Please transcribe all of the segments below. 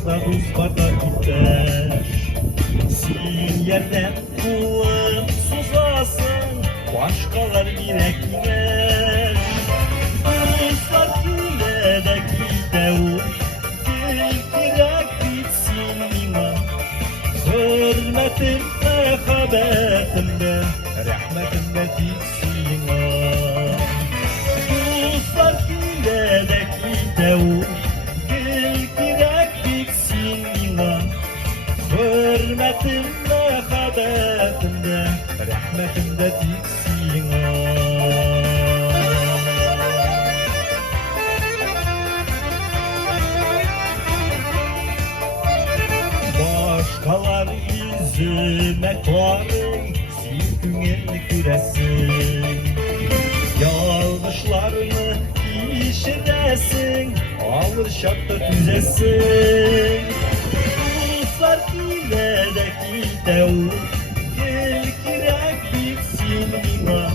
Dosta dostlarla gider. Yerden kulağın susasın, başkalar direk iner. Dostlar güledeki devur, direk bitsin iman. Hürmetim mekabetimde, rahmetimde bitsin iman. Dostlar güledeki devur, direk bitsin iman. Hürmetim mekabetimde, rahmetimde bitsin başkalar yüzüme koyarım, silkünün küresin. Yanlışlarını işlesin, alır şartta düzesin. Dostlar diledeki devur, gel girek bitsin iman.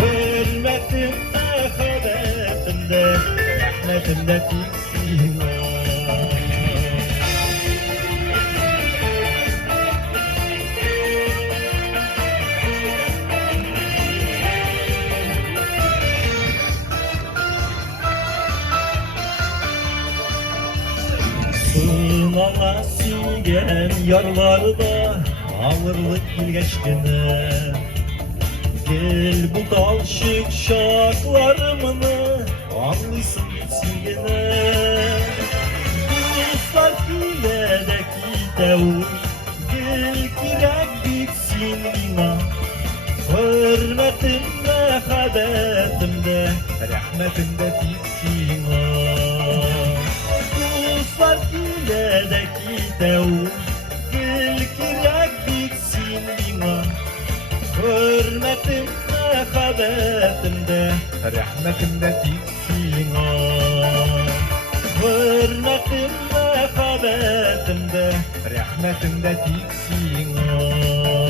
Hürmetim mekabetimde, rahmetimde bitsin iman. Sınava silgen yarlarda ağırlık geçtiğine. Gel bu dalşık şarkılarımını anlısın silgene. Dostlar hiledeki devur, gel girek bitsin iman. Hürmetim mekabetimde, rahmetimde bitsin iman. Dostlar hiledeki devur, gel girek bitsin iman. Hürmetim mekabetimde, rahmetimde bitsin iman. Hürmetim mekabetimde, rahmetimde bitsin iman.